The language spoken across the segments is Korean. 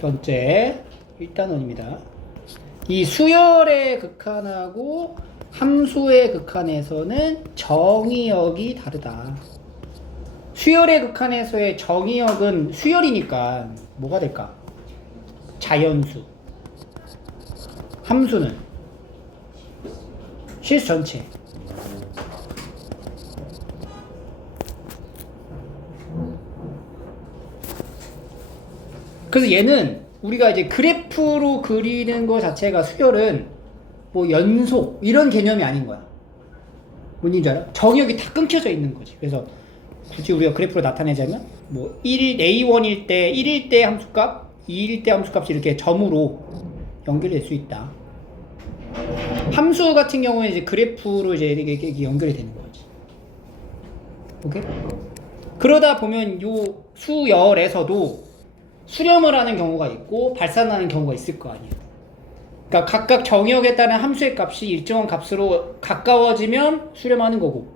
번째 1단원입니다. 이 수열의 극한하고 함수의 극한에서는 정의역이 다르다. 수열의 극한에서의 정의역은 수열이니까 뭐가 될까? 자연수. 함수는 실수 전체. 그래서 얘는 우리가 이제 그래프로 그리는 거 자체가 수열은 뭐 연속 이런 개념이 아닌 거야. 뭔지 알아? 정의역이 다 끊겨져 있는 거지. 그래서 굳이 우리가 그래프로 나타내자면 뭐 1A1일 때 1일 때 함수값, 2일 때 함수값이 이렇게 점으로 연결될 수 있다. 함수 같은 경우에 이제 그래프로 이제 이렇게 연결이 되는 거지. 오케이? 그러다 보면 요 수열에서도 수렴을 하는 경우가 있고 발산하는 경우가 있을 거 아니에요. 그러니까 각각 정의역에 따른 함수의 값이 일정한 값으로 가까워지면 수렴하는 거고,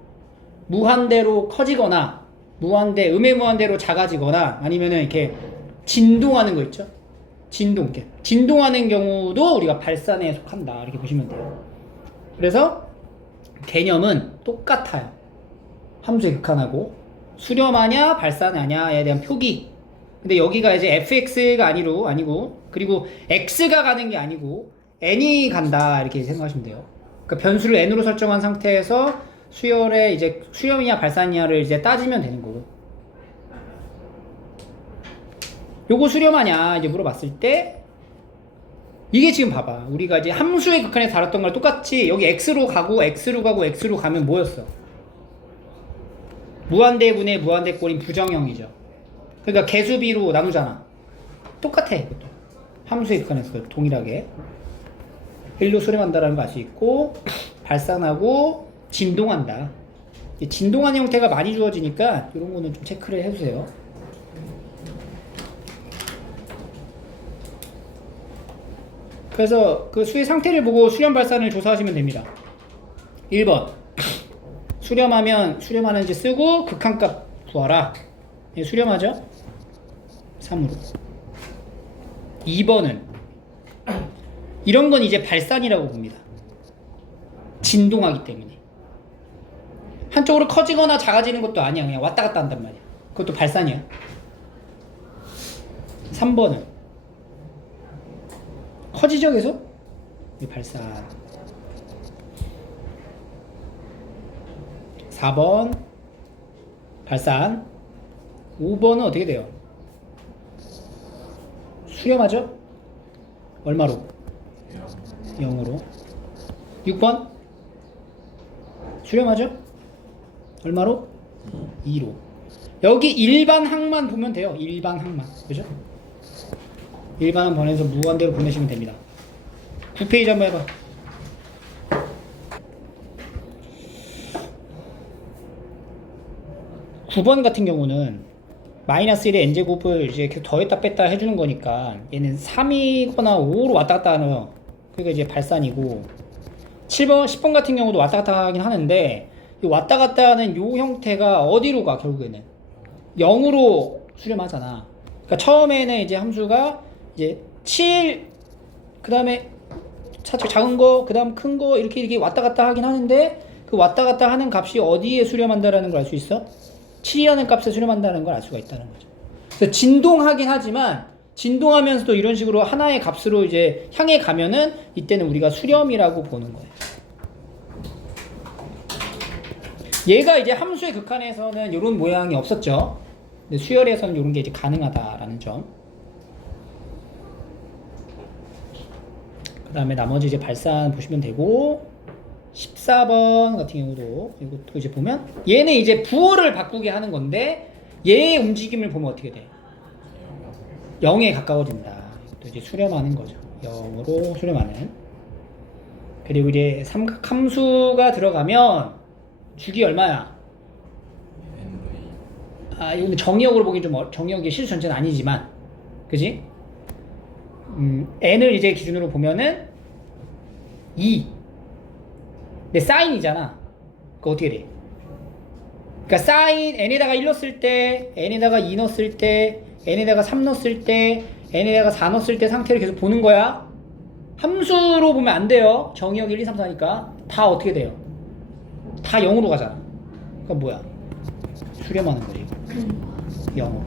무한대로 커지거나 음의 무한대로 작아지거나 아니면은 이렇게 진동하는 거 있죠? 진동하는 경우도 우리가 발산에 속한다. 이렇게 보시면 돼요. 그래서 개념은 똑같아요. 함수의 극한하고 수렴하냐 발산하냐에 대한 표기. 근데 여기가 이제 fx가 아니고 그리고 x가 가는 게 아니고 n이 간다 이렇게 생각하시면 돼요. 그러니까 변수를 n으로 설정한 상태에서 수열의 이제 수렴이냐 발산이냐를 이제 따지면 되는 거고. 요거 수렴하냐 이제 물어봤을 때 이게 지금 봐봐. 우리가 이제 함수의 극한에서 다뤘던 거랑 똑같이 여기 x로 가고 x로 가면 뭐였어? 무한대분의 무한대꼴인 부정형이죠. 그러니까 개수비로 나누잖아. 똑같아. 이것도. 함수의 극한에서 동일하게 1로 수렴한다라는 거 알 수 있고, 발산하고 진동한다. 진동하는 형태가 많이 주어지니까 이런 거는 좀 체크를 해주세요. 그래서 그 수의 상태를 보고 수렴 발산을 조사하시면 됩니다. 1번 수렴하는지 쓰고 극한값 구하라. 수렴하죠? 3으로. 2번은 이런 건 이제 발산이라고 봅니다. 진동하기 때문에 한쪽으로 커지거나 작아지는 것도 아니야. 그냥 왔다 갔다 한단 말이야. 그것도 발산이야. 3번은 커지죠 계속? 발산. 4번 발산. 5번은 어떻게 돼요? 수렴하죠? 얼마로? 0으로. 6번 수렴하죠? 얼마로? 2로. 여기 일반 항만 보면 돼요. 일반 항만. 그죠? 일반 번에서 무한대로 보내시면 됩니다. 9페이지 한번 해봐. 9번 같은 경우는 마이너스 1의 n제곱을 이제 계속 더했다 뺐다 해주는 거니까 얘는 3이거나 5로 왔다 갔다 하는, 그러니까 이제 발산이고, 7번, 10번 같은 경우도 왔다 갔다 하긴 하는데 이 왔다 갔다 하는 요 형태가 어디로 가? 결국에는 0으로 수렴하잖아. 그러니까 처음에는 이제 함수가 이제 7, 그 다음에 작은 거, 그 다음 큰 거 이렇게 왔다 갔다 하긴 하는데 그 왔다 갔다 하는 값이 어디에 수렴한다라는 걸 알 수 있어? 7이라는 값에 수렴한다는 걸 알 수가 있다는 거죠. 그래서 진동하긴 하지만 진동하면서도 이런 식으로 하나의 값으로 이제 향해 가면은 이때는 우리가 수렴이라고 보는 거예요. 얘가 이제 함수의 극한에서는 이런 모양이 없었죠. 근데 수열에서는 이런 게 이제 가능하다라는 점. 그 다음에 나머지 이제 발산 보시면 되고, 14번 같은 경우도 이것도 이제 보면 얘는 이제 부호를 바꾸게 하는 건데 얘의 움직임을 보면 어떻게 돼? 0에 가까워진다. 또 이제 수렴하는 거죠. 0으로 수렴하는. 그리고 이제 삼각함수가 들어가면 주기 얼마야? 아, 이거 근데 정의역으로 보기 좀 정의역이 실수 전체는 아니지만, 그지? n을 이제 기준으로 보면은 2. 근데 사인이잖아. 그거 어떻게 돼? 그러니까 사인 n에다가 1 넣었을 때, n에다가 2 넣었을 때, n에다가 3 넣었을 때, n에다가 4 넣었을 때 상태를 계속 보는 거야. 함수로 보면 안 돼요. 정의역 1, 2, 3, 4니까 다 어떻게 돼요? 다 0으로 가잖아. 그러니까 뭐야? 수렴하는 거지. 0으로.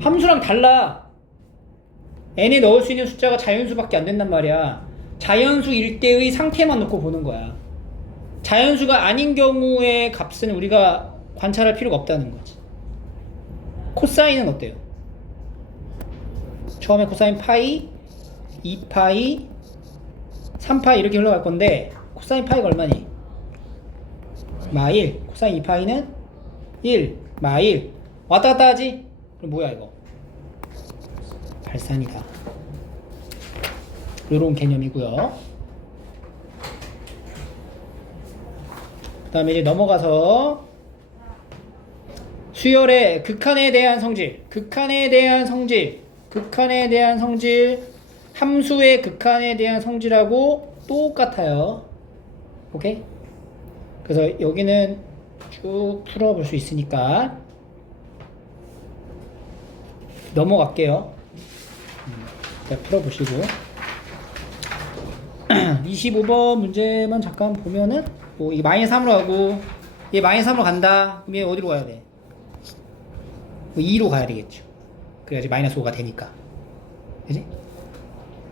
함수랑 달라. n에 넣을 수 있는 숫자가 자연수밖에 안 된단 말이야. 자연수일 때의 상태만 놓고 보는 거야. 자연수가 아닌 경우의 값은 우리가 관찰할 필요가 없다는 거지. 코사인은 어때요? 처음에 코사인 파이, 2파이, 3파이 이렇게 흘러갈 건데 코사인 파이가 얼마니? 마1. 코사인 2파이는 1, 마1. 왔다 갔다 하지? 그럼 뭐야 이거? 발산이다. 요런 개념이고요. 그 다음에 이제 넘어가서 수열의 극한에 대한 성질, 함수의 극한에 대한 성질하고 똑같아요. 오케이? 그래서 여기는 쭉 풀어볼 수 있으니까 넘어갈게요. 자, 풀어보시고 25번 문제만 잠깐 보면은 뭐 이 마이너스 3으로 가고 얘 마이너스 3으로 간다. 그럼 얘 어디로 가야 돼? 2로 가야 되겠죠. 그래야지 마이너스 5가 되니까. 그지?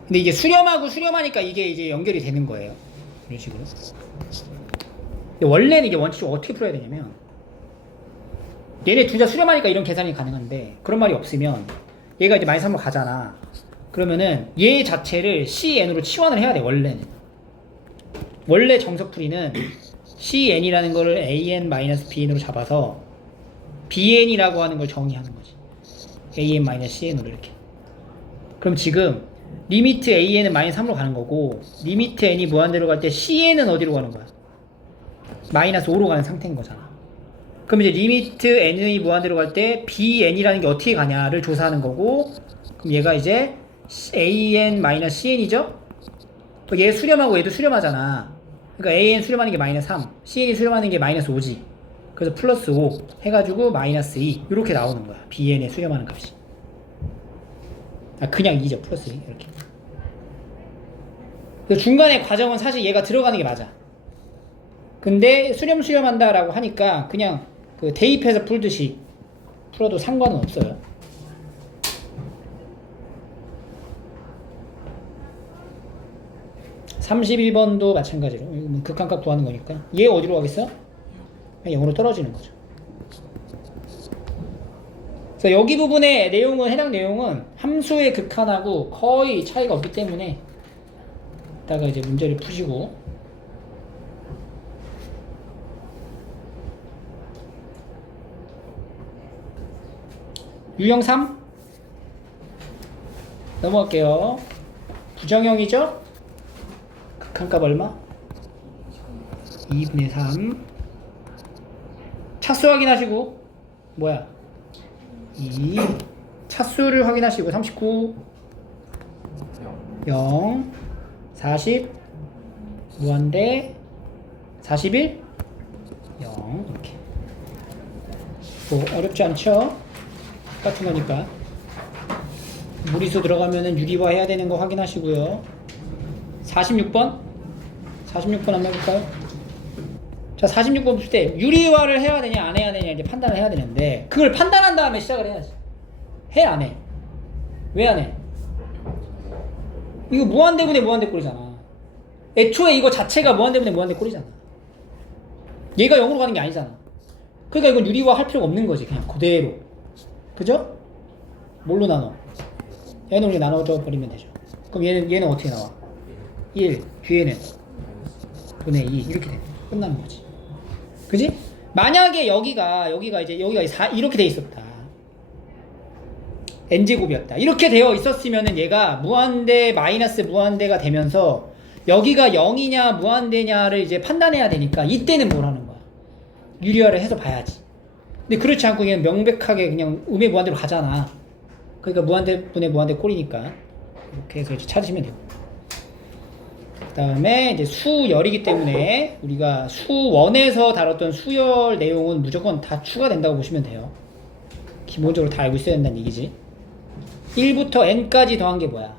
근데 이게 수렴하니까 이게 이제 연결이 되는 거예요. 이런 식으로. 근데 원래는 이게 원칙적으로 어떻게 풀어야 되냐면 얘네 둘 다 수렴하니까 이런 계산이 가능한데 그런 말이 없으면 얘가 이제 마이너스 3으로 가잖아. 그러면은 얘 자체를 CN으로 치환을 해야 돼. 원래 정석풀이는 CN이라는 거를 AN-BN으로 잡아서 BN이라고 하는 걸 정의하는 거지. AN-CN으로 이렇게. 그럼 지금 리미트 AN은 마이너스 3으로 가는 거고 리미트 N이 무한대로 갈 때 CN은 어디로 가는 거야? 마이너스 5로 가는 상태인 거잖아. 그럼 이제 리미트 N이 무한대로 갈 때 BN이라는 게 어떻게 가냐를 조사하는 거고 그럼 얘가 이제 AN-CN이죠? 얘 수렴하고 얘도 수렴하잖아. 그러니까 AN 수렴하는 게 마이너스 3, CN이 수렴하는 게 마이너스 5지. 그래서 플러스 5 해가지고 마이너스 2 이렇게 나오는 거야. BN에 수렴하는 값이. 그냥 2죠. 플러스 2 이렇게. 중간에 과정은 사실 얘가 들어가는 게 맞아. 근데 수렴한다 라고 하니까 그냥 그 대입해서 풀듯이 풀어도 상관은 없어요. (31번도) 마찬가지로 극한값 구하는 거니까 얘 어디로 가겠어? 0으로 떨어지는 거죠. 그래서 여기 부분의 내용은 해당 내용은 함수의 극한하고 거의 차이가 없기 때문에 이따가 이제 문제를 푸시고 유형 3 넘어갈게요. 부정형이죠? 극한값 얼마? 2분의 3 차수 확인하시고 뭐야? 2 차수를 확인하시고 39 0 40 무한대 41 0 이렇게 뭐 어렵지 않죠? 똑같은 거니까 무리수 들어가면은 유리화 해야 되는 거 확인하시고요. 46번 한번 해볼까요? 자, 46번 볼 때 유리화를 해야 되냐 안 해야 되냐 이제 판단을 해야 되는데 그걸 판단한 다음에 시작을 해야지. 해 안 해? 왜 안 해? 이거 무한대분의 무한대꼴이잖아. 애초에 이거 자체가 무한대분의 무한대꼴이잖아. 얘가 0으로 가는 게 아니잖아. 그러니까 이건 유리화 할 필요가 없는 거지. 그냥 그대로. 그죠? 뭘로 나눠? 얘는 우리 나눠줘 버리면 되죠. 그럼 얘는 어떻게 나와? 1 뒤에는 분의 2 이렇게 돼. 끝나는 거지. 그지? 만약에 여기가 이제 여기가 4 이렇게 돼 있었다. n제곱이었다. 이렇게 되어 있었으면은 얘가 무한대 마이너스 무한대가 되면서 여기가 0이냐 무한대냐를 이제 판단해야 되니까 이때는 뭘 하는 거야? 유리화를 해서 봐야지. 근데 그렇지 않고 그냥 명백하게 그냥 음의 무한대로 가잖아. 그러니까 무한대분의 무한대 꼴이니까 이렇게 해서 이제 찾으시면 되고. 그 다음에 이제 수열이기 때문에 우리가 수원에서 다뤘던 수열 내용은 무조건 다 추가된다고 보시면 돼요. 기본적으로 다 알고 있어야 된다는 얘기지. 1부터 n까지 더한 게 뭐야?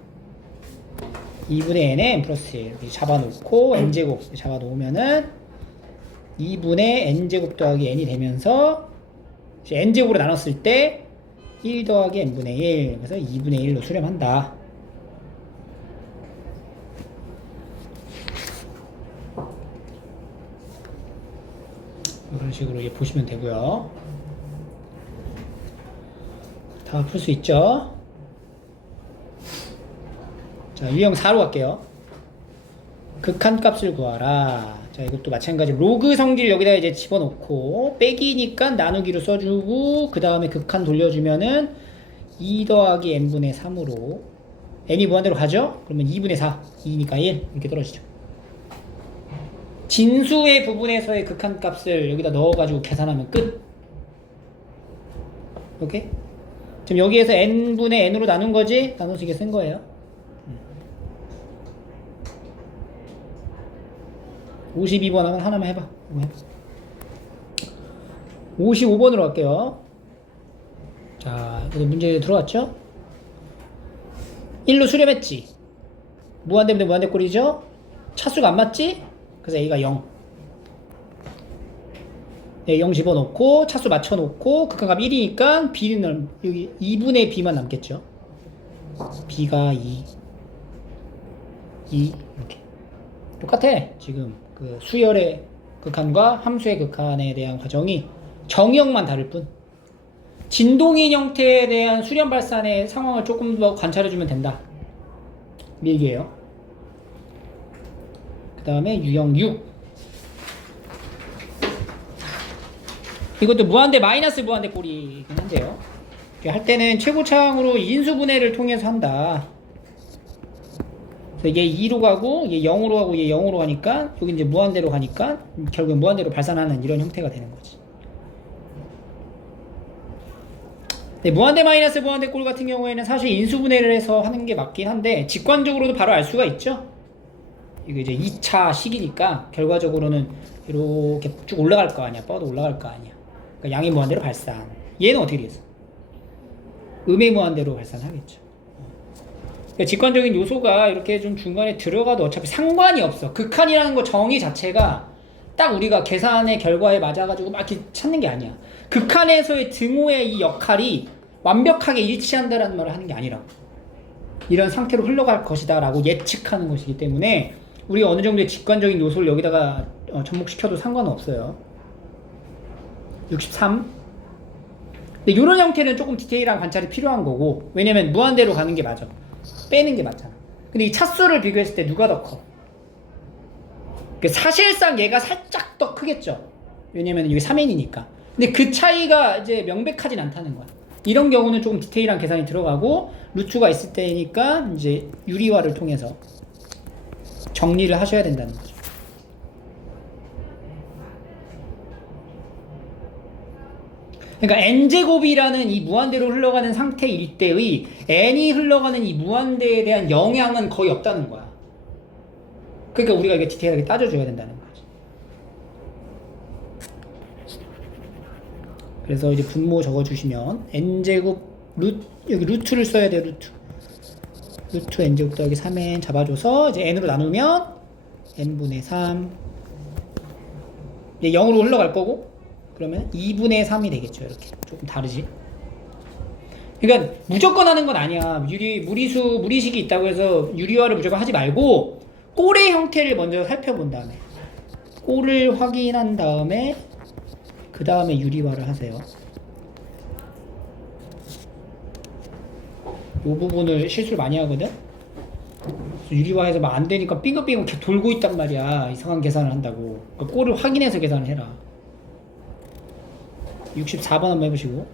2분의 n에 n 플러스 1 이렇게 잡아놓고 n제곱 잡아놓으면은 2분의 n제곱 더하기 n이 되면서 이제 n제곱으로 나눴을 때 1 더하기 n분의 1 그래서 2분의 1로 수렴한다. 이런 식으로 이제 보시면 되고요. 다 풀 수 있죠? 자, 유형 4로 갈게요. 극한값을 구하라. 자, 이것도 마찬가지로 로그 성질 여기다 이제 집어넣고 빼기니까 나누기로 써주고 그 다음에 극한 돌려주면은 2 더하기 n분의 3으로 n이 무한대로 가죠? 그러면 2분의 4, 2니까 1 이렇게 떨어지죠. 진수의 부분에서의 극한값을 여기다 넣어가지고 계산하면 끝. 오케이? 지금 여기에서 n분의 n으로 나눈 거지? 나눠서 이게 쓴 거예요. 52번 하나만 해봐. 55번으로 갈게요. 자, 여기 문제 들어왔죠? 1로 수렴했지? 무한대인데 무한대 꼴이죠? 차수가 안 맞지? 그래서 A가 0. 네, 0 집어넣고 차수 맞춰놓고 극한값 1이니까 B는 여기 2분의 B만 남겠죠. B가 2 이렇게 똑같아. 지금 그 수열의 극한과 함수의 극한에 대한 과정이 정의역만 다를 뿐 진동인 형태에 대한 수렴 발산의 상황을 조금 더 관찰해주면 된다. 밀게요. 그 다음에 유형 6 이것도 무한대 마이너스 무한대 꼴이긴 한데요. 할 때는 최고차항으로 인수분해를 통해서 한다. 그래서 얘 2로 가고 얘 0으로 가고 얘 0으로 가니까 여기 이제 무한대로 가니까 결국 무한대로 발산하는 이런 형태가 되는 거지. 네, 무한대 마이너스 무한대 꼴 같은 경우에는 사실 인수분해를 해서 하는 게 맞긴 한데 직관적으로도 바로 알 수가 있죠. 이거 이제 2차 식이니까 결과적으로는 이렇게 쭉 올라갈 거 아니야. 뻗어 올라갈 거 아니야. 그러니까 양의 무한대로 발산. 얘는 어떻게 되겠어? 음의 무한대로 발산하겠죠. 그러니까 직관적인 요소가 이렇게 좀 중간에 들어가도 어차피 상관이 없어. 극한이라는 거 정의 자체가 딱 우리가 계산의 결과에 맞아가지고 막 이렇게 찾는 게 아니야. 극한에서의 등호의 이 역할이 완벽하게 일치한다라는 말을 하는 게 아니라 이런 상태로 흘러갈 것이다 라고 예측하는 것이기 때문에 우리가 어느 정도의 직관적인 요소를 여기다가 접목시켜도 상관은 없어요. 63. 근데 이런 형태는 조금 디테일한 관찰이 필요한 거고 왜냐면 무한대로 가는 게 맞아. 빼는 게 맞잖아. 근데 이 차수를 비교했을 때 누가 더 커? 사실상 얘가 살짝 더 크겠죠. 왜냐면 여기 3n이니까. 근데 그 차이가 이제 명백하진 않다는 거야. 이런 경우는 조금 디테일한 계산이 들어가고 루트가 있을 때니까 이제 유리화를 통해서 정리를 하셔야 된다는 거죠. 그러니까 n제곱이라는 이 무한대로 흘러가는 상태일 때의 n이 흘러가는 이 무한대에 대한 영향은 거의 없다는 거야. 그러니까 우리가 이게 디테일하게 따져줘야 된다는 거지. 그래서 이제 분모 적어주시면 n제곱 여기 루트를 써야 돼요. 루트 n제곱 더하기 3n 잡아줘서 이제 n으로 나누면 n분의 3 이제 0으로 흘러갈 거고 그러면 2분의 3이 되겠죠. 이렇게 조금 다르지. 그러니까 무조건 하는 건 아니야. 무리식이 있다고 해서 유리화를 무조건 하지 말고 꼴의 형태를 먼저 살펴본 다음에 꼴을 확인한 다음에 그 다음에 유리화를 하세요. 이 부분을 실수를 많이 하거든. 유리화해서 막 안 되니까 빙글빙글 이렇게 돌고 있단 말이야. 이상한 계산을 한다고. 그러니까 꼴을 확인해서 계산을 해라. 64번 한번 해보시고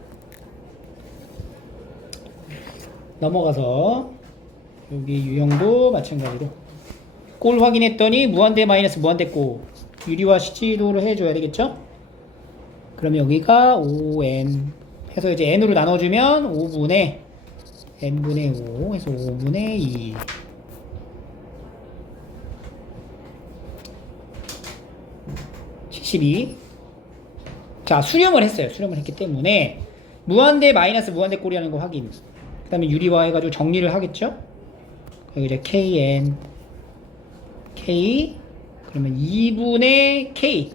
넘어가서 여기 유형도 마찬가지로 꼴 확인했더니 무한대 마이너스 무한대 꼴 유리화 시도를 해줘야 되겠죠? 그럼 여기가 5n 해서 이제 n으로 나눠주면 5분의 n분의 5 해서 5분의 2 12. 자, 수렴을 했어요. 수렴을 했기 때문에 무한대 마이너스 무한대 꼴이라는 거 확인. 그 다음에 유리화 해가지고 정리를 하겠죠. 그리고 이제 kn k 그러면 2분의 k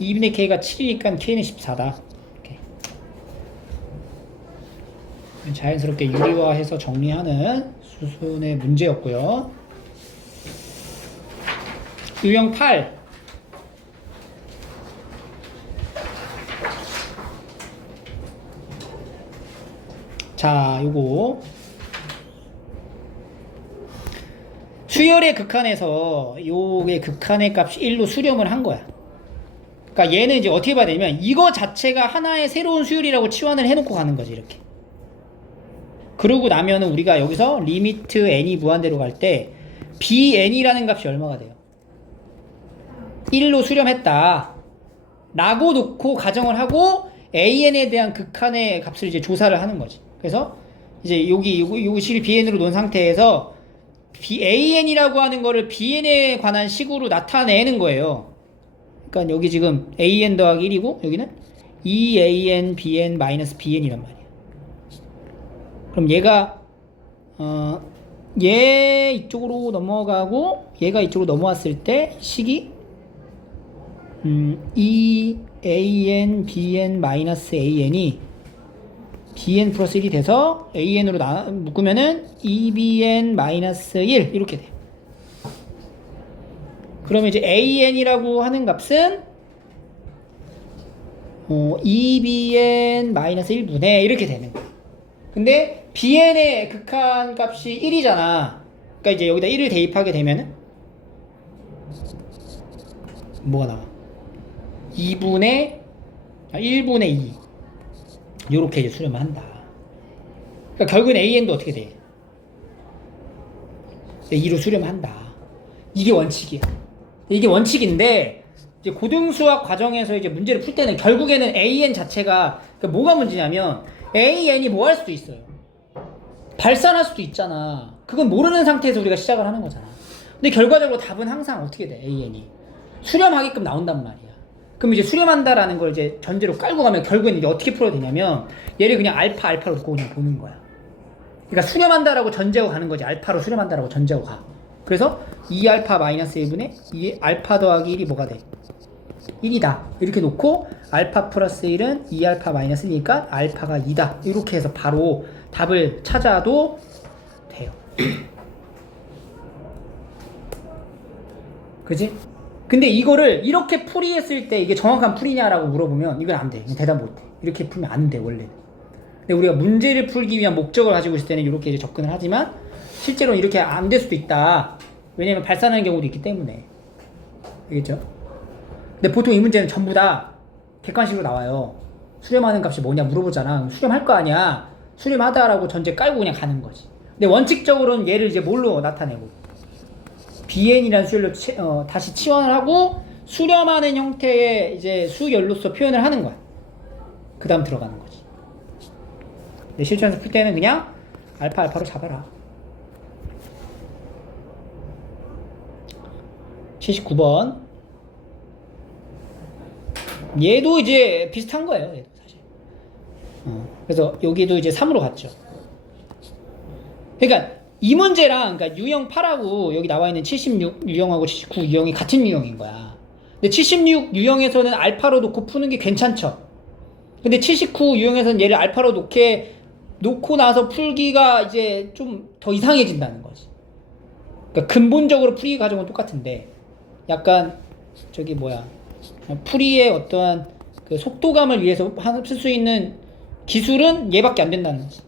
2분의 k가 7이니까 k는 14다. 이렇게. 자연스럽게 유리화해서 정리하는 수순의 문제였고요. 유형 8. 자, 요거 수열의 극한에서 요게 극한의 값이 1로 수렴을 한 거야. 그러니까 얘는 이제 어떻게 봐야 되냐면 이거 자체가 하나의 새로운 수열이라고 치환을 해놓고 가는 거지, 이렇게. 그러고 나면은 우리가 여기서 리미트 n이 무한대로 갈 때 bn이라는 값이 얼마가 돼요? 1로 수렴했다 라고 놓고 가정을 하고 an에 대한 극한의 값을 이제 조사를 하는 거지. 그래서 이제 요기 식을 bn으로 놓은 상태에서 an이라고 하는 거를 bn에 관한 식으로 나타내는 거예요. 그러니까 여기 지금 an 더하기 1이고 여기는 2an bn 마이너스 bn이란 말이야. 그럼 얘가 얘 이쪽으로 넘어가고 얘가 이쪽으로 넘어왔을 때 식이 2an bn 마이너스 an이 bn 플러스 1이 돼서 an으로 묶으면은 2bn 마이너스 1 이렇게 돼. 그러면 이제 an이라고 하는 값은 2bn 마이너스 1분의 이렇게 되는 거야. 근데 bn의 극한 값이 1이잖아. 그러니까 이제 여기다 1을 대입하게 되면은 뭐가 나와? 1분의 2 요렇게 이제 수렴을 한다. 그러니까 결국엔 an도 어떻게 돼? 2로 수렴한다. 이게 원칙이야. 이게 원칙인데 이제 고등수학 과정에서 이제 문제를 풀 때는 결국에는 an 자체가 그러니까 뭐가 문제냐면 an이 뭐 할 수도 있어요. 발산할 수도 있잖아. 그건 모르는 상태에서 우리가 시작을 하는 거잖아. 근데 결과적으로 답은 항상 어떻게 돼? an이 수렴하게끔 나온단 말이야. 그럼 이제 수렴한다라는 걸 이제 전제로 깔고 가면 결국엔 이제 어떻게 풀어야 되냐면 얘를 그냥 알파로 놓고 그냥 보는 거야. 그러니까 수렴한다라고 전제하고 가는 거지. 알파로 수렴한다라고 전제하고 가. 그래서 2알파 마이너스 1분의 2 알파 더하기 1이 뭐가 돼? 1이다. 이렇게 놓고 알파 플러스 1은 2알파 마이너스 1이니까 알파가 2다. 이렇게 해서 바로 답을 찾아도 돼요. 그지? 근데 이거를 이렇게 풀이했을 때 이게 정확한 풀이냐라고 물어보면 이건 안 돼. 대답 못 해. 이렇게 풀면 안 돼, 원래는. 근데 우리가 문제를 풀기 위한 목적을 가지고 있을 때는 이렇게 이제 접근을 하지만 실제로는 이렇게 안 될 수도 있다. 왜냐면 발산하는 경우도 있기 때문에. 알겠죠? 근데 보통 이 문제는 전부 다 객관식으로 나와요. 수렴하는 값이 뭐냐 물어보잖아. 수렴할 거 아니야. 수렴하다라고 전제 깔고 그냥 가는 거지. 근데 원칙적으로는 얘를 이제 뭘로 나타내고 bn이라는 수열로 다시 치환을 하고 수렴하는 형태의 이제 수열로서 표현을 하는 거야. 그 다음 들어가는 거지. 근데 실전에서 풀 때는 그냥 알파로 잡아라. 79번. 얘도 이제 비슷한 거예요. 얘도 사실. 그래서 여기도 이제 3으로 갔죠. 그러니까 이 문제랑 그러니까 유형 8하고 여기 나와 있는 76 유형하고 79 유형이 같은 유형인 거야. 근데 76 유형에서는 알파로 놓고 푸는 게 괜찮죠. 근데 79 유형에서는 얘를 알파로 놓고 나서 풀기가 이제 좀 더 이상해진다는 거지. 그러니까 근본적으로 풀이 과정은 똑같은데 약간 저기 풀이의 어떠한 그 속도감을 위해서 쓸 수 있는 기술은 얘밖에 안 된다는 거지.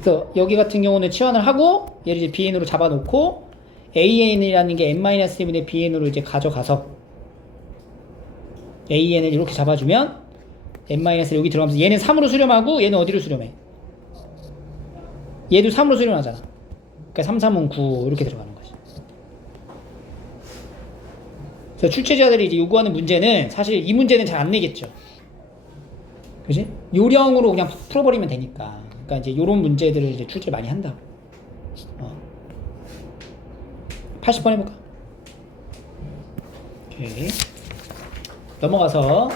그래서 여기 같은 경우는 치환을 하고 얘를 이제 bn으로 잡아놓고 an이라는 게 n-1분의 bn으로 이제 가져가서 an을 이렇게 잡아주면 n-를 여기 들어가면서 얘는 3으로 수렴하고 얘는 어디로 수렴해? 얘도 3으로 수렴하잖아. 그러니까 3, 3은 9 이렇게 들어가는 거지. 그래서 출제자들이 이제 요구하는 문제는 사실 이 문제는 잘 안 내겠죠. 그지? 요령으로 그냥 풀어버리면 되니까. 그러니까 이제 요런 문제들을 이제 출제를 많이 한다고. 80번 해볼까? 오케이. 넘어가서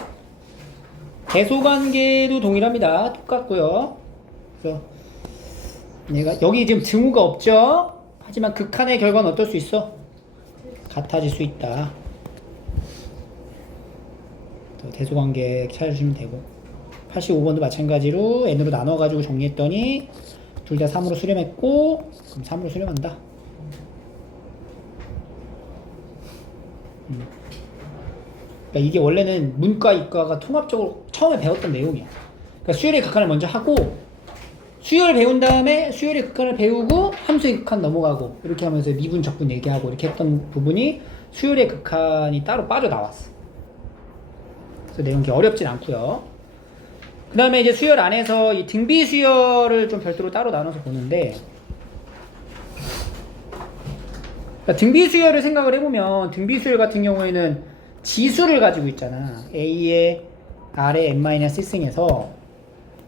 대소관계도 동일합니다. 똑같고요. 그래서 얘가 여기 지금 등호가 없죠? 하지만 극한의 결과는 어떨 수 있어? 같아질 수 있다. 대소관계 찾아주시면 되고 85번도 마찬가지로 n으로 나눠가지고 정리했더니 둘 다 3으로 수렴했고 그럼 3으로 수렴한다. 그러니까 이게 원래는 문과, 이과가 통합적으로 처음에 배웠던 내용이야. 그러니까 수열의 극한을 먼저 하고 수열 배운 다음에 수열의 극한을 배우고 함수의 극한 넘어가고 이렇게 하면서 미분, 적분 얘기하고 이렇게 했던 부분이 수열의 극한이 따로 빠져나왔어. 그래서 내용이 어렵진 않고요. 그 다음에 이제 수열 안에서 이 등비 수열을 좀 별도로 따로 나눠서 보는데 그러니까 등비 수열을 생각을 해보면 등비 수열 같은 경우에는 지수를 가지고 있잖아. A에 R에 n-1승에서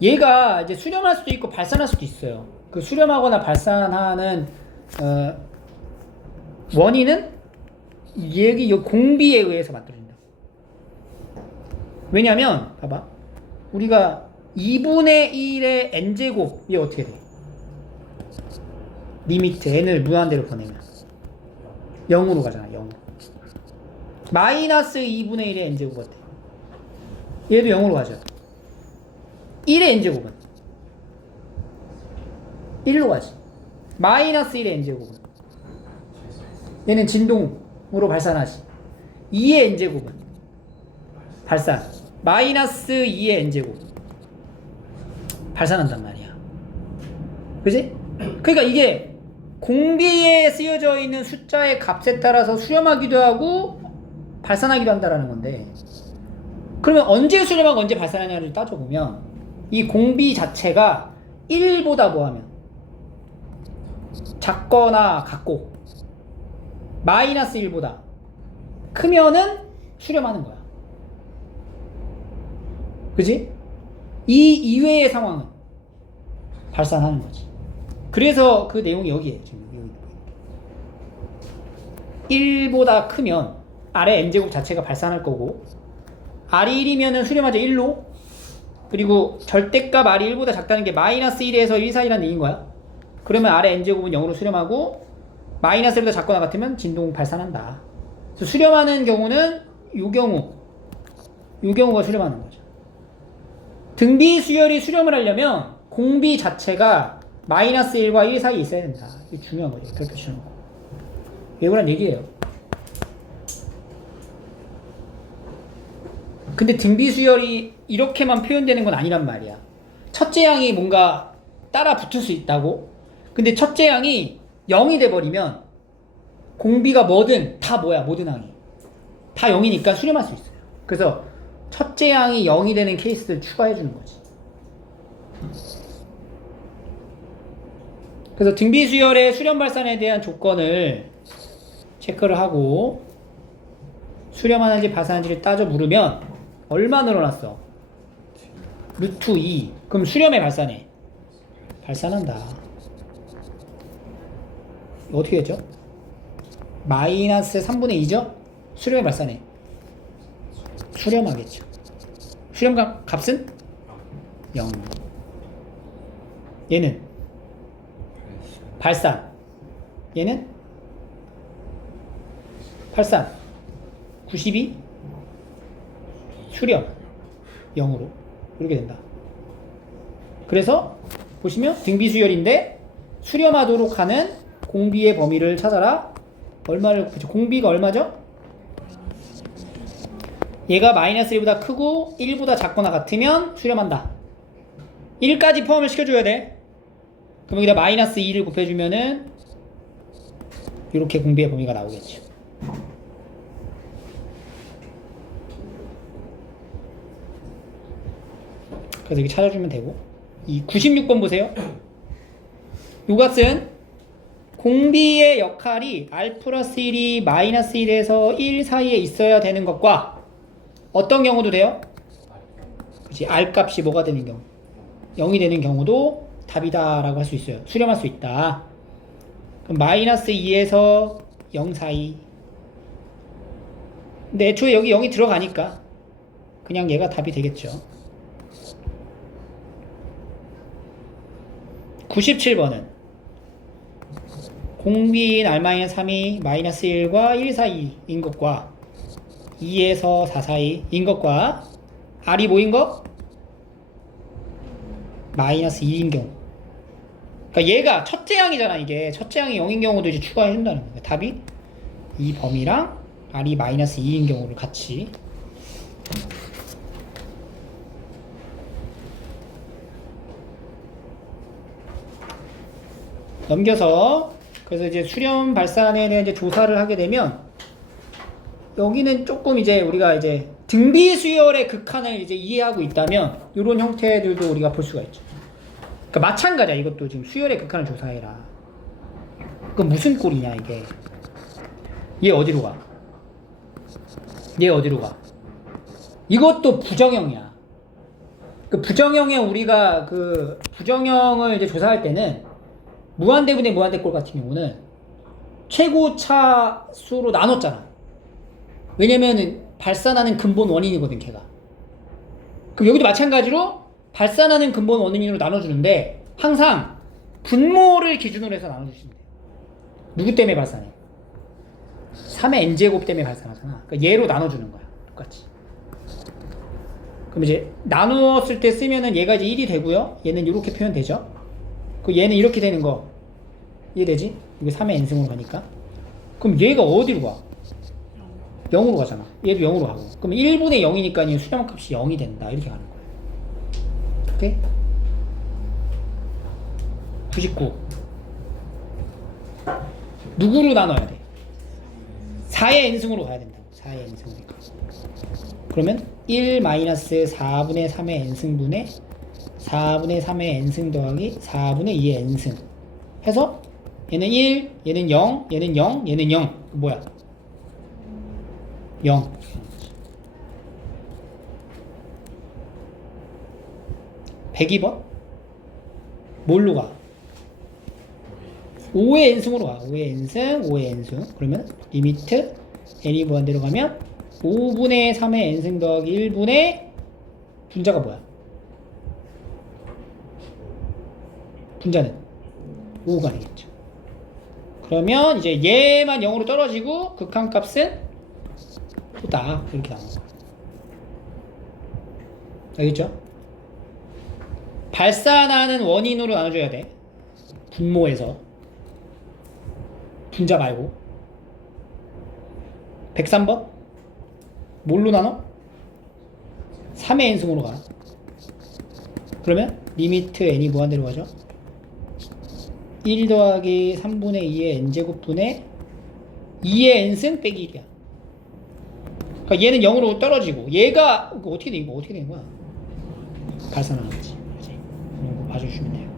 얘가 이제 수렴할 수도 있고 발산할 수도 있어요. 그 수렴하거나 발산하는 원인은 여기 공비에 의해서 만들어진다. 왜냐면 봐봐. 우리가 2분의 1의 n제곱이 어떻게 돼? 리미트 n을 무한대로 보내면 0으로 가잖아. 0. 마이너스 2분의 1의 n제곱 어때? 얘도 0으로 가죠. 1의 n제곱은 1로 가지. 마이너스 1의 n제곱은 얘는 진동으로 발산하지. 2의 n제곱은 발산. 마이너스 2의 n제곱 발산한단 말이야. 그지? 그러니까 이게 공비에 쓰여져 있는 숫자의 값에 따라서 수렴하기도 하고 발산하기도 한다라는 건데 그러면 언제 수렴하고 언제 발산하냐를 따져보면 이 공비 자체가 1보다 뭐하면 작거나 같고 마이너스 1보다 크면은 수렴하는 거야. 그지? 이 이외의 상황은 발산하는 거지. 그래서 그 내용이 여기에 지금 여기 1보다 크면 R의 n제곱 자체가 발산할 거고 R이 1이면 수렴하죠. 1로. 그리고 절대값 R이 1보다 작다는 게 마이너스 1에서 1 사이라는 얘기인 거야. 그러면 R의 n제곱은 0으로 수렴하고 마이너스 1보다 작거나 같으면 진동 발산한다. 그래서 수렴하는 경우는 요 경우가 수렴하는 거죠. 등비 수열이 수렴을 하려면 공비 자체가 마이너스 1과 1 사이에 있어야 된다. 이게 중요한 거죠. 별표 치는 거. 외우란 얘기예요. 근데 등비 수열이 이렇게만 표현되는 건 아니란 말이야. 첫째 양이 뭔가 따라 붙을 수 있다고? 근데 첫째 양이 0이 돼버리면 공비가 뭐든 다 뭐야? 모든 항이 다 0이니까 수렴할 수 있어요. 그래서 첫째 양이 0이 되는 케이스를 추가해 주는 거지. 그래서 등비 수열의 수렴 발산에 대한 조건을 체크를 하고 수렴하는지 발산하는지를 따져 물으면 얼마 늘어났어? 루트 2. 그럼 수렴에 발산해. 발산한다. 어떻게 했죠? 마이너스 3분의 2죠? 수렴에 발산해. 수렴하겠죠. 수렴 값은 0. 얘는 발산. 얘는 발산. 92 수렴 0으로 이렇게 된다. 그래서 보시면 등비수열인데 수렴하도록 하는 공비의 범위를 찾아라. 얼마를 곱했죠? 공비가 얼마죠? 얘가 마이너스 1보다 크고 1보다 작거나 같으면 수렴한다. 1까지 포함을 시켜줘야 돼. 그럼 여기다 마이너스 2를 곱해주면은 이렇게 공비의 범위가 나오겠죠. 그래서 이렇게 찾아주면 되고, 이 96번 보세요. 요 값은 공비의 역할이 R 플러스 1이 마이너스 1에서 1 사이에 있어야 되는 것과 어떤 경우도 돼요? 그치, R 값이 뭐가 되는 경우? 0이 되는 경우도 답이다 라고 할 수 있어요. 수렴할 수 있다. 그럼 마이너스 2에서 0 사이. 근데 애초에 여기 0이 들어가니까 그냥 얘가 답이 되겠죠. 97번은 공비인 R-3이 마이너스 1과 1 사이인 것과 2에서 4 사이인 것과 R이 뭐인 거? 마이너스 2인 경우. 그러니까 얘가 첫째 항이잖아. 이게 첫째 항이 0인 경우도 이제 추가해준다는 거야. 답이 이 범위랑 R이 마이너스 2인 경우를 같이 넘겨서, 그래서 이제 수렴 발산에 대한 이제 조사를 하게 되면 여기는 조금 이제 우리가 이제 등비 수열의 극한을 이제 이해하고 있다면 이런 형태들도 우리가 볼 수가 있죠. 그러니까 마찬가지야. 이것도 지금 수열의 극한을 조사해라. 그건 무슨 꼴이냐 이게. 얘 어디로 가? 얘 어디로 가? 이것도 부정형이야. 그 부정형에 우리가 그 부정형을 이제 조사할 때는 무한대분의 무한대꼴 같은 경우는 최고차 수로 나눴잖아. 왜냐면은 발산하는 근본 원인이거든, 걔가. 그럼 여기도 마찬가지로 발산하는 근본 원인으로 나눠주는데 항상 분모를 기준으로 해서 나눠주시면 돼요. 누구 때문에 발산해? 3의 n제곱 때문에 발산하잖아. 그러니까 얘로 나눠주는 거야. 똑같이. 그럼 이제 나누었을 때 쓰면은 얘가 이제 1이 되고요. 얘는 이렇게 표현되죠. 그 얘는 이렇게 되는 거 이해되지? 이게 3의 n승으로 가니까. 그럼 얘가 어디로 가? 0으로 가잖아. 얘도 0으로 가고. 그럼 1분의 0이니까 수렴값이 0이 된다. 이렇게 가는 거야. 오케이? 99. 누구로 나눠야 돼? 4의 n승으로 가야 된다고. 4의 n승이니까. 그러면 1-4분의 3의 n승분의 4분의 3의 n승 더하기 4분의 2의 n승 해서 얘는 1, 얘는 0, 얘는 0, 얘는 0. 뭐야? 0. 102번? 뭘로 가? 5의 n승으로 가. 5의 n승, 5의 n승. 그러면 리미트 n이 무한대로 가면 5분의 3의 n승 더하기 1분의 분자가 뭐야? 분자는 5가 되겠죠. 그러면 이제 얘만 0으로 떨어지고 극한값은 또다 이렇게 나오는 거야. 알겠죠? 발산하는 원인으로 나눠줘야 돼. 분모에서 분자 말고. 103번 뭘로 나눠? 3의 n승으로 가. 그러면 리미트 n이 무한대로 가죠. 1 더하기 3분의 2의 n제곱분의 2의 n승 빼기 1이야. 그러니까 얘는 0으로 떨어지고 얘가 어떻게 돼? 이거 어떻게 되는 거야? 발산하는 거지. 이런 거 봐주시면 돼요.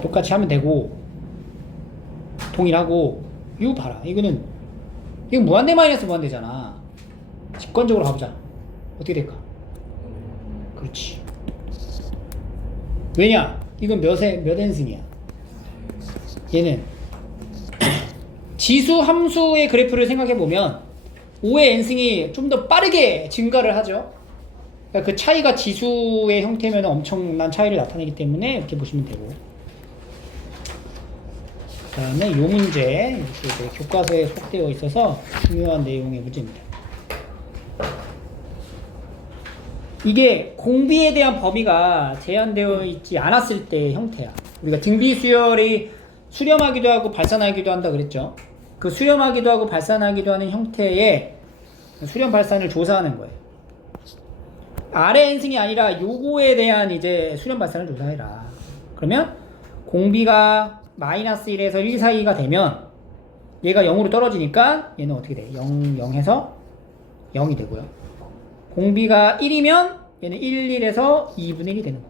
똑같이 하면 되고 동일하고 이거 봐라. 이거 무한대 마이너스 무한대잖아. 직관적으로 가보자. 어떻게 될까? 그렇지. 왜냐? 이건 몇 n승이야? 얘는 지수 함수의 그래프를 생각해보면 5의 n승이 좀 더 빠르게 증가를 하죠. 그러니까 그 차이가 지수의 형태면 엄청난 차이를 나타내기 때문에 이렇게 보시면 되고. 그 다음에 이 문제 이제 교과서에 속되어 있어서 중요한 내용의 문제입니다. 이게 공비에 대한 범위가 제한되어 있지 않았을 때의 형태야. 우리가 등비 수열이 수렴하기도 하고 발산하기도 한다 그랬죠. 그 수렴하기도 하고 발산하기도 하는 형태의 수렴 발산을 조사하는 거예요. 아래 n승이 아니라 요거에 대한 이제 수렴 발산을 조사해라. 그러면 공비가 마이너스 1에서 1 사이가 되면 얘가 0으로 떨어지니까 얘는 어떻게 돼? 0해서 0이 되고요. 공비가 1이면 얘는 1에서 2분의 1이 되는 거.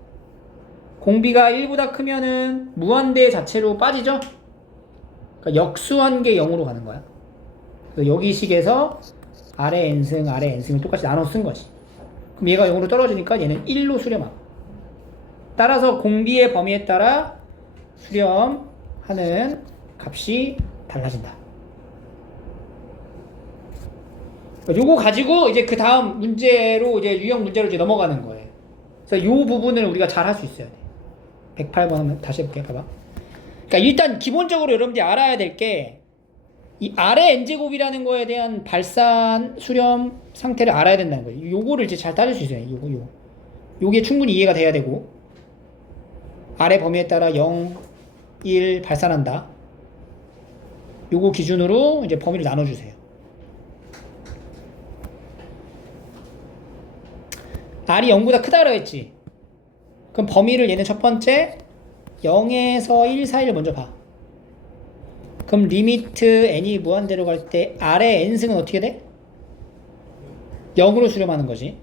공비가 1보다 크면은 무한대 자체로 빠지죠? 그러니까 역수한 게 0으로 가는 거야. 여기 식에서 아래 n승을 똑같이 나눠 쓴 거지. 그럼 얘가 0으로 떨어지니까 얘는 1로 수렴하고. 따라서 공비의 범위에 따라 수렴하는 값이 달라진다. 요거 가지고 이제 그 다음 문제로 이제 유형 문제로 이제 넘어가는 거예요. 그래서 요 부분을 우리가 잘 할 수 있어야 돼. 108번 한번 다시 해볼게요. 봐봐. 그러니까 일단 기본적으로 여러분들이 알아야 될 게 이 아래 n제곱이라는 거에 대한 발산, 수렴 상태를 알아야 된다는 거예요. 요거를 이제 잘 따질 수 있어요. 요게 충분히 이해가 돼야 되고 아래 범위에 따라 0, 1 발산한다. 요거 기준으로 이제 범위를 나눠주세요. R이 0보다 크다고 했지. 그럼 범위를 얘는 첫 번째 0에서 1 사이를 먼저 봐. 그럼 리미트 n이 무한대로 갈 때 R의 n승은 어떻게 돼? 0으로 수렴하는 거지.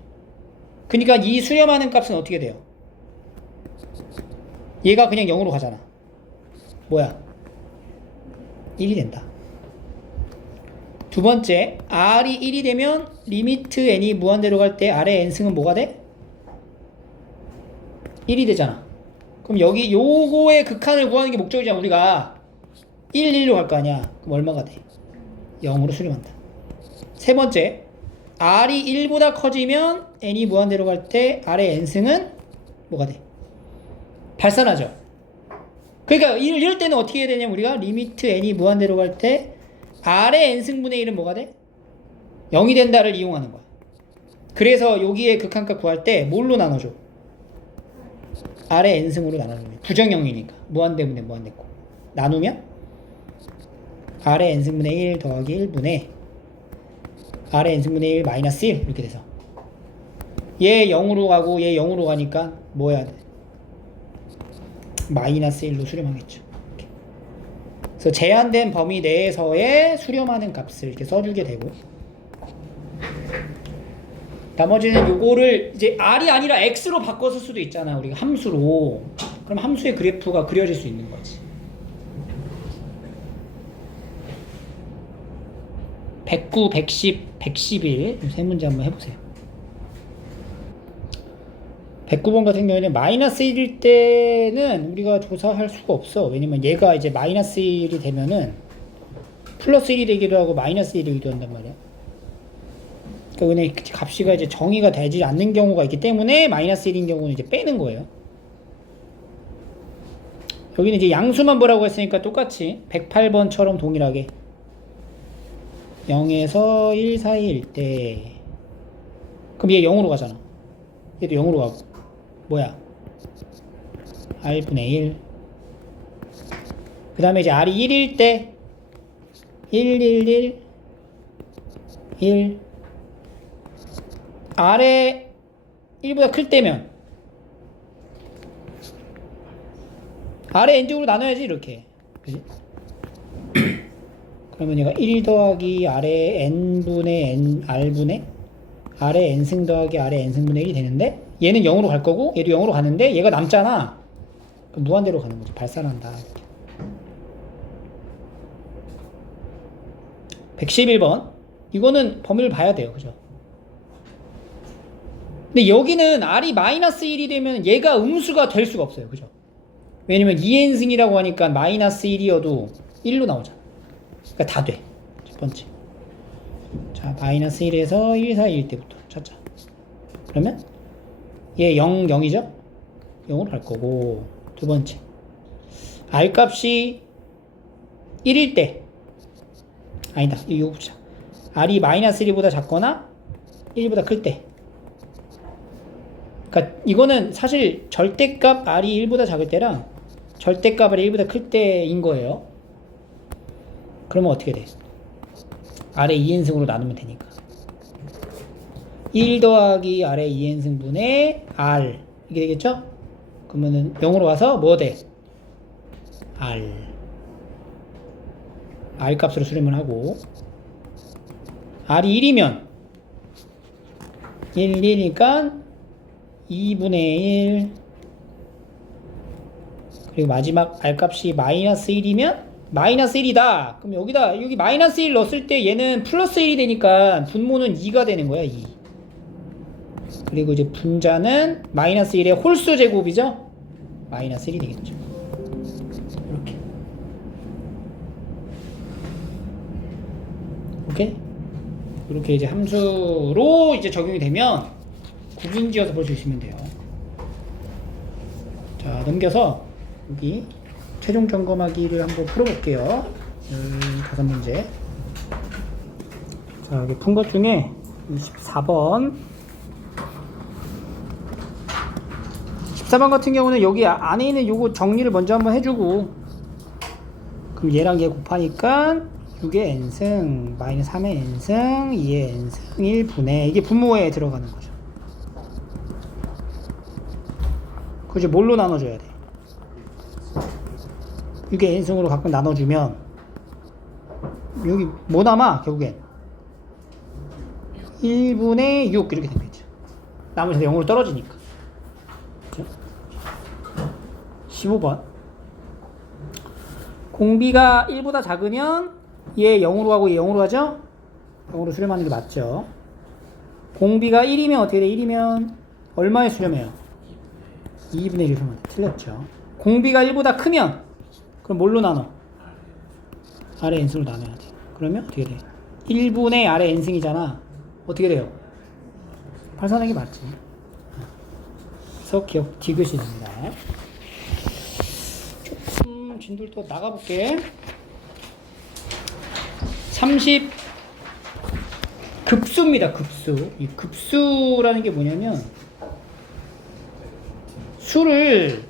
그러니까 이 수렴하는 값은 어떻게 돼요? 얘가 그냥 0으로 가잖아. 뭐야? 1이 된다. 두 번째, R이 1이 되면 리미트 n이 무한대로 갈 때 R의 n승은 뭐가 돼? 1이 되잖아. 그럼 여기 요거의 극한을 구하는 게 목적이잖아. 우리가 1, 1로 갈 거 아니야. 그럼 얼마가 돼? 0으로 수렴한다. 세 번째, R이 1보다 커지면 n이 무한대로 갈 때 R의 n승은 뭐가 돼? 발산하죠. 그러니까 이럴 때는 어떻게 해야 되냐면 우리가 리미트 n이 무한대로 갈 때 R의 n승분의 1은 뭐가 돼? 0이 된다를 이용하는 거야. 그래서 여기에 극한값 구할 때 뭘로 나눠줘? R의 n승으로 나눠주면 부정형이니까 무한대분의 무한대고 나누면 R의 n승분의 1 더하기 1분의 R의 n승분의 1 마이너스 1 이렇게 돼서 얘 0으로 가고 얘 0으로 가니까 뭐 해야 돼? 마이너스 1로 수렴하겠죠. 이렇게. 그래서 제한된 범위 내에서의 수렴하는 값을 이렇게 써주게 되고 나머지는 요거를 이제 R이 아니라 X로 바꿔 쓸 수도 있잖아. 우리가 함수로. 그럼 함수의 그래프가 그려질 수 있는 거지. 109, 110, 111 세 문제 한번 해보세요. 109번 같은 경우에는 마이너스 1일 때는 우리가 조사할 수가 없어. 왜냐면 얘가 이제 마이너스 1이 되면은 플러스 1이 되기도 하고 마이너스 1이 되기도 한단 말이야. 그러니까 왜냐면 값이가 이제 정의가 되지 않는 경우가 있기 때문에 마이너스 1인 경우는 이제 빼는 거예요. 여기는 이제 양수만 보라고 했으니까 똑같이 108번처럼 동일하게 0에서 1 사이일 때 그럼 얘 0으로 가잖아. 얘도 0으로 가고 뭐야? R분의 1 그 다음에 이제 R이 1일 때 1, 1, 1 1 R에 1보다 클 때면 R의 n제곱으로 나눠야지 이렇게 그치? 그러면 얘가 1 더하기 R의 n분의 n R분의 R의 n승 더하기 R의 n승분의 1이 되는데 얘는 0으로 갈 거고 얘도 0으로 가는데 얘가 남잖아. 그럼 무한대로 가는 거지. 발산한다. 111번 이거는 범위를 봐야 돼요. 그죠? 근데 여기는 R이 마이너스 1이 되면 얘가 음수가 될 수가 없어요. 그죠? 왜냐면 2n승이라고 하니까 마이너스 1이어도 1로 나오잖아. 그러니까 다 돼. 첫 번째. 자, 마이너스 1에서 1 사이일 때부터 찾자. 그러면 얘 0, 0이죠? 0으로 갈 거고 두 번째. R 값이 1일 때 아니다. 이거 보자. R이 마이너스 1보다 작거나 1보다 클 때. 그러니까 이거는 사실 절대값 R이 1보다 작을 때랑 절대값 R이 1보다 클 때인 거예요. 그러면 어떻게 돼? R의 2n승으로 나누면 되니까 1 더하기 R의 2n승분의 R 이게 되겠죠? 그러면은 0으로 와서 뭐 돼? R 값으로 수렴을 하고 R이 1이면 1, 1이니까 2분의 1 그리고 마지막 R 값이 마이너스 1이면 마이너스 1이다. 그럼 여기 마이너스 1 넣었을 때 얘는 플러스 1이 되니까 분모는 2가 되는 거야. 2. 그리고 이제 분자는 마이너스 1의 홀수 제곱이죠. 마이너스 1이 되겠죠. 이렇게. 오케이? 이렇게 이제 함수로 이제 적용이 되면 구분지어서 볼 수 있으면 돼요. 자, 넘겨서 여기 최종 점검하기를 한번 풀어볼게요. 5문제. 자, 여기 푼 것 중에 24번. 14번 같은 경우는 여기 안에 있는 요거 정리를 먼저 한번 해주고, 그럼 얘랑 얘 곱하니까 6의 n승 마이너스 3의 n승 2의 n승 1분의, 이게 분모에 들어가는 거죠. 그죠? 뭘로 나눠줘야 돼? 6의 n승으로 가끔 나눠주면 여기 뭐 남아? 결국엔 1분의 6 이렇게 되겠죠. 나머지 다 0으로 떨어지니까. 그죠? 15번. 공비가 1보다 작으면 얘 0으로 가고 얘 0으로 가죠? 0으로 수렴하는 게 맞죠. 공비가 1이면 어떻게 돼? 1이면 얼마에 수렴해요? 2분의 1로 수렴한다. 틀렸죠. 공비가 1보다 크면 그럼 뭘로 나눠? 아래 n승으로 나눠야 돼. 그러면 어떻게 돼? 1분의 아래 n승이잖아. 어떻게 돼요? 발산하는 게 맞지. 그래서 기억 디귿이 됩니다. 조금 진도를 또 나가볼게. 30 급수입니다. 급수. 이 급수라는 게 뭐냐면 수를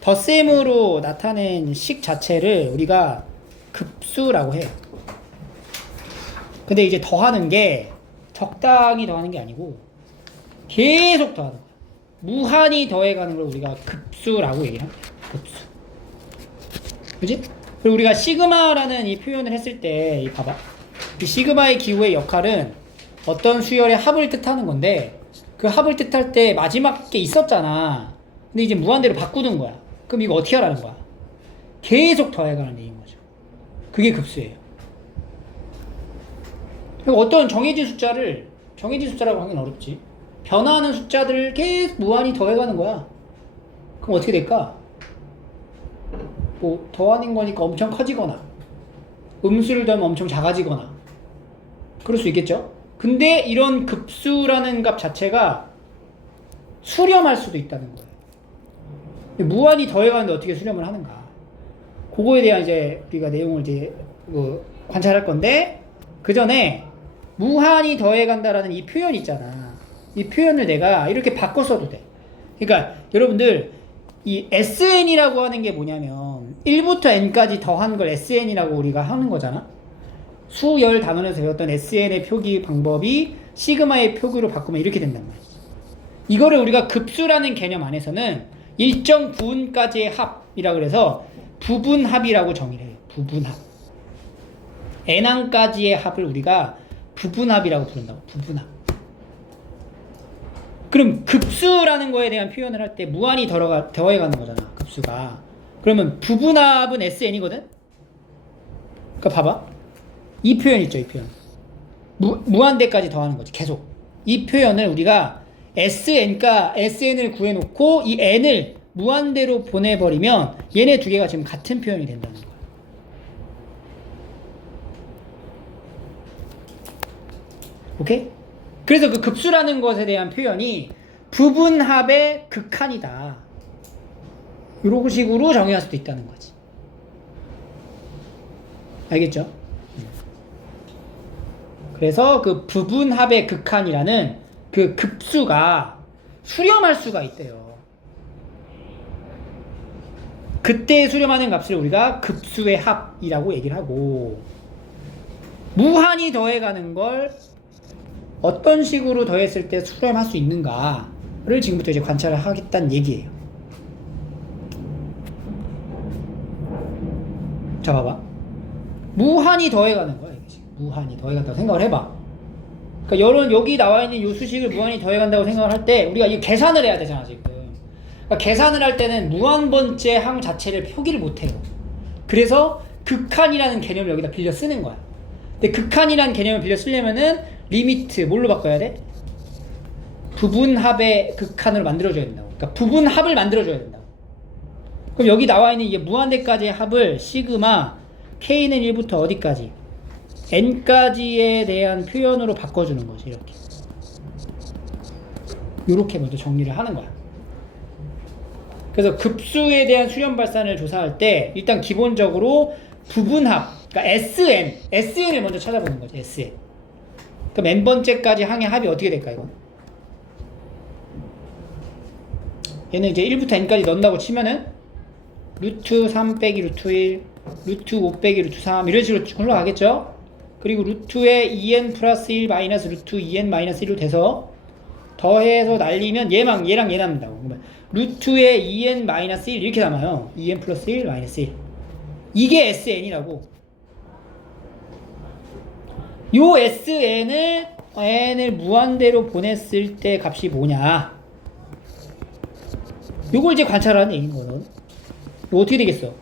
덧셈으로 나타낸 식 자체를 우리가 급수라고 해요. 근데 이제 더하는 게 적당히 더하는 게 아니고 계속 더하는 거야. 무한히 더해가는 걸 우리가 급수라고 얘기를 합니다. 급수. 그지? 그리고 우리가 시그마라는 이 표현을 했을 때, 이 봐봐. 이 시그마의 기호의 역할은 어떤 수열의 합을 뜻하는 건데, 그 합을 뜻할 때 마지막 게 있었잖아. 근데 이제 무한대로 바꾸는 거야. 그럼 이거 어떻게 하라는 거야? 계속 더해가는 얘기인 거죠. 그게 급수예요. 그리고 어떤 정해진 숫자라고 하긴 어렵지. 변화하는 숫자들을 계속 무한히 더해가는 거야. 그럼 어떻게 될까? 뭐 더하는 거니까 엄청 커지거나 음수를 더하면 엄청 작아지거나 그럴 수 있겠죠. 근데 이런 급수라는 값 자체가 수렴할 수도 있다는 거예요. 무한히 더해가는데 어떻게 수렴을 하는가, 그거에 대한 이제 우리가 내용을 이제 관찰할 건데, 그 전에 무한히 더해간다라는 이 표현 있잖아. 이 표현을 내가 이렇게 바꿔 써도 돼. 그러니까 여러분들 이 SN이라고 하는 게 뭐냐면 1부터 n까지 더한 걸 SN이라고 우리가 하는 거잖아. 수열 단원에서 배웠던 SN의 표기 방법이 시그마의 표기로 바꾸면 이렇게 된단 말이야. 이거를 우리가 급수라는 개념 안에서는 일정 부분까지의 합이라고 그래서 부분합이라고 정의를 해요. 부분합. n항까지의 합을 우리가 부분합이라고 부른다고. 부분합. 그럼 급수라는 거에 대한 표현을 할 때 무한히 더해가는 거잖아. 급수가. 그러면 부분합은 SN이거든? 그러니까 봐봐. 이 표현 있죠. 이 표현. 무한대까지 더하는 거지. 계속. 이 표현을 우리가 SN을 구해놓고 이 N을 무한대로 보내버리면 얘네 두 개가 지금 같은 표현이 된다는 거야. 오케이? 그래서 그 급수라는 것에 대한 표현이 부분합의 극한이다. 이런 식으로 정의할 수도 있다는 거지. 알겠죠? 그래서 그 부분합의 극한이라는 그 급수가 수렴할 수가 있대요. 그때 수렴하는 값을 우리가 급수의 합이라고 얘기를 하고, 무한히 더해가는 걸 어떤 식으로 더했을 때 수렴할 수 있는가를 지금부터 이제 관찰을 하겠다는 얘기예요. 자, 봐봐. 무한히 더해가는 거야. 무한히 더해간다고 생각을 해봐. 그러니까 여기 나와 있는 이 수식을 무한히 더해간다고 생각을 할 때 우리가 이 계산을 해야 되잖아, 지금. 그러니까 계산을 할 때는 무한번째 항 자체를 표기를 못해요. 그래서 극한이라는 개념을 여기다 빌려 쓰는 거야. 근데 극한이라는 개념을 빌려 쓰려면은 리미트 뭘로 바꿔야 돼? 부분합의 극한으로 만들어줘야 된다고. 그러니까 부분합을 만들어줘야 된다고. 그럼 여기 나와 있는 이게 무한대까지의 합을 시그마 K는 1부터 어디까지? n까지에 대한 표현으로 바꿔주는 거지. 이렇게 먼저 정리를 하는 거야. 그래서 급수에 대한 수렴 발산을 조사할 때 일단 기본적으로 부분합, 그러니까 SN을 먼저 찾아보는 거지. SN. 그럼 n번째까지 항의 합이 어떻게 될까 이거? 얘는 이제 1부터 n까지 넣는다고 치면은 루트 3 빼기 루트 1, 루트 5 빼기 루트 3 이런 식으로 흘러가겠죠? 그리고 루트에 2n 플러스 1 마이너스 루트 2n 마이너스 1로 돼서 더해서 날리면 얘랑 얘 남는다고. 루트에 2n 마이너스 1 이렇게 남아요. 2n 플러스 1 마이너스 1. 이게 SN이라고. 요 n을 무한대로 보냈을 때 값이 뭐냐? 요걸 이제 관찰하는 얘기인 거거든. 이거 어떻게 되겠어?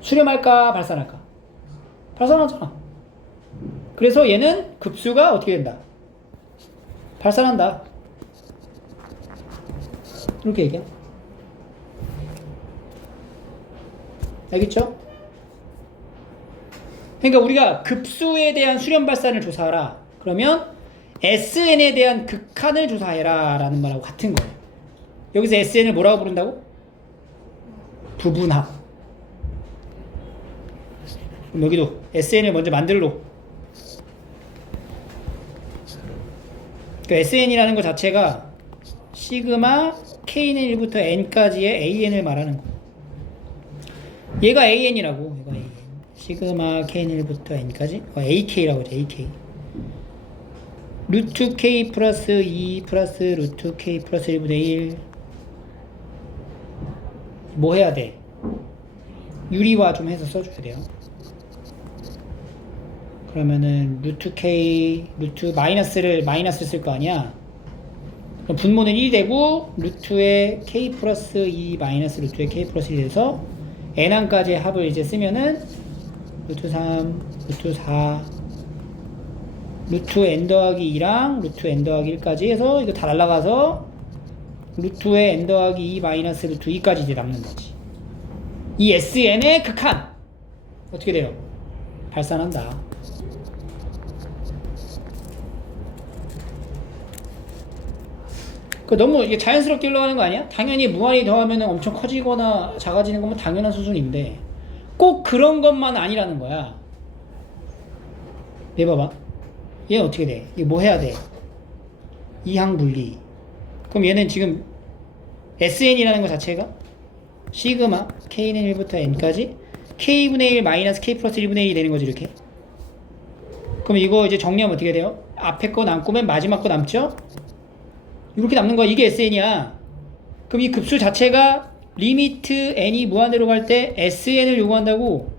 수렴할까 발산할까? 발산하잖아. 그래서 얘는 급수가 어떻게 된다? 발산한다. 이렇게 얘기해. 알겠죠? 그러니까 우리가 급수에 대한 수렴 발산을 조사하라. 그러면 SN에 대한 극한을 조사해라 라는 말하고 같은 거예요. 여기서 SN을 뭐라고 부른다고? 부분합. 그럼 여기도 SN을 먼저 만들어. 그러니까 SN이라는 것 자체가 시그마 K는 1부터 N까지의 AN을 말하는 거. 얘가 AN이라고. 얘가 AN. 시그마 K는 1부터 N까지 AK라고 하죠. AK. 루트 K 플러스 2 플러스 루트 K 플러스 1분의 1. 뭐 해야 돼? 유리화 좀 해서 써줘야 돼요. 그러면은 루트 K 루트 마이너스를 쓸 거 아니야. 그럼 분모는 1이 되고 루트에 K 플러스 2 마이너스 루트에 K 플러스 1이 돼서 n항까지의 합을 이제 쓰면은 루트 3 루트 4 루트 n 더하기 2랑 루트 n 더하기 1까지 해서 이거 다 날라가서 루트에 n 더하기 2 마이너스 루트 2까지 이제 남는 거지. 이 SN의 극한 어떻게 돼요? 발산한다. 그 너무 이게 자연스럽게 흘러가는 거 아니야? 당연히 무한히 더하면 엄청 커지거나 작아지는 건 당연한 수준인데 꼭 그런 것만 아니라는 거야. 얘 봐봐. 얘는 어떻게 돼? 이거 뭐 해야 돼? 이항 분리. 그럼 얘는 지금 SN이라는 것 자체가 시그마 K는 1부터 N까지 K분의 1 마이너스 K 플러스 1분의 1이 되는 거지 이렇게. 그럼 이거 이제 정리하면 어떻게 돼요? 앞에 거 남고 맨 마지막 거 남죠? 이렇게 남는 거야. 이게 SN이야. 그럼 이 급수 자체가 리미트 n이 무한대로 갈 때 SN을 요구한다고.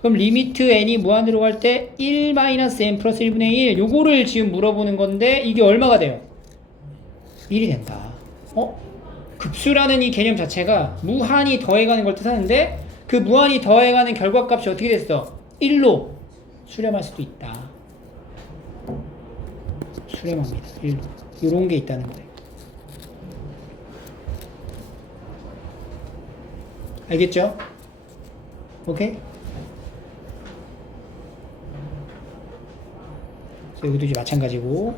그럼 리미트 n이 무한대로 갈 때 1-n 플러스 1분의 1 요거를 지금 물어보는 건데 이게 얼마가 돼요? 1이 된다. 급수라는 이 개념 자체가 무한히 더해가는 걸 뜻하는데 그 무한히 더해가는 결과값이 어떻게 됐어? 1로 수렴할 수도 있다. 수렴합니다. 1로. 요런 게 있다는 거예요. 알겠죠? 오케이? 여기도 이제 마찬가지고.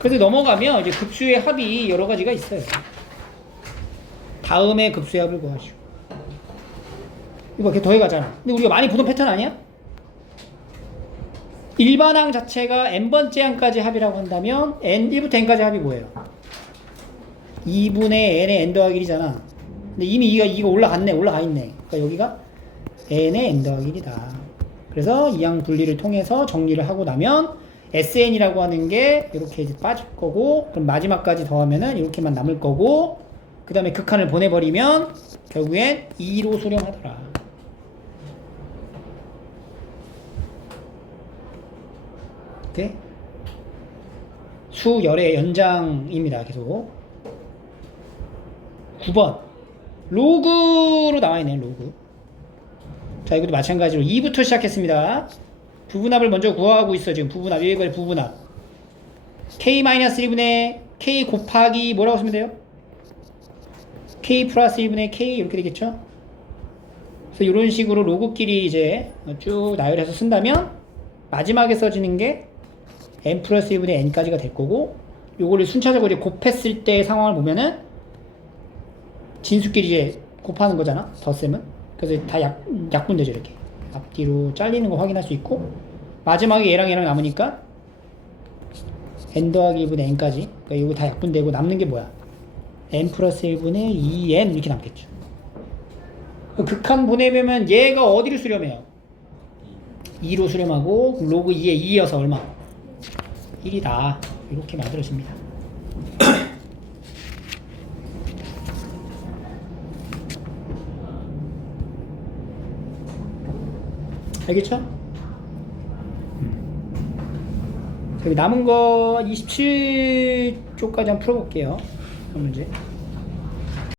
그래서 넘어가면 이제 급수의 합이 여러 가지가 있어요. 다음에 급수의 합을 구하시오. 이거 이렇게 더해가잖아. 근데 우리가 많이 보던 패턴 아니야? 일반항 자체가 n번째 항까지 합이라고 한다면 n 1부터 n까지 합이 뭐예요? 2분의 n의 n 더하기 1이잖아. 근데 이미 이거 올라가 있네. 그러니까 여기가 n의 n 더하기 1이다. 그래서 이항 분리를 통해서 정리를 하고 나면 SN이라고 하는 게 이렇게 이제 빠질 거고, 그럼 마지막까지 더하면은 이렇게만 남을 거고, 그 다음에 극한을 보내버리면 결국엔 2로 수렴하더라. 오케이? 수열의 연장입니다. 계속. 9번. 로그로 나와있네요. 로그. 자, 이것도 마찬가지로 2부터 시작했습니다. 부분합을 먼저 구하고 있어. 지금 부분합. 여기까지 부분합. K-1분의 K 곱하기 뭐라고 쓰면 돼요? K 플러스 1분의 K 이렇게 되겠죠? 그래서 이런 식으로 로그끼리 이제 쭉 나열해서 쓴다면 마지막에 써지는 게 n 플러스 1분의 n까지가 될 거고, 요거를 순차적으로 이제 곱했을 때 상황을 보면은 진수끼리 이제 곱하는 거잖아, 덧셈은. 그래서 다 약분되죠, 이렇게. 앞뒤로 잘리는 거 확인할 수 있고, 마지막에 얘랑 남으니까 n 더하기 1분의 n까지. 그러니까 이거 다 약분되고 남는 게 뭐야? n 플러스 1분의 2n 이렇게 남겠죠. 극한 보내면 얘가 어디를 수렴해요? 2로 수렴하고 로그 2에 2이어서 얼마? 1이다. 이렇게 만들어집니다. 알겠죠? 여기 남은 거 27쪽까지 한번 풀어볼게요. 한 문제.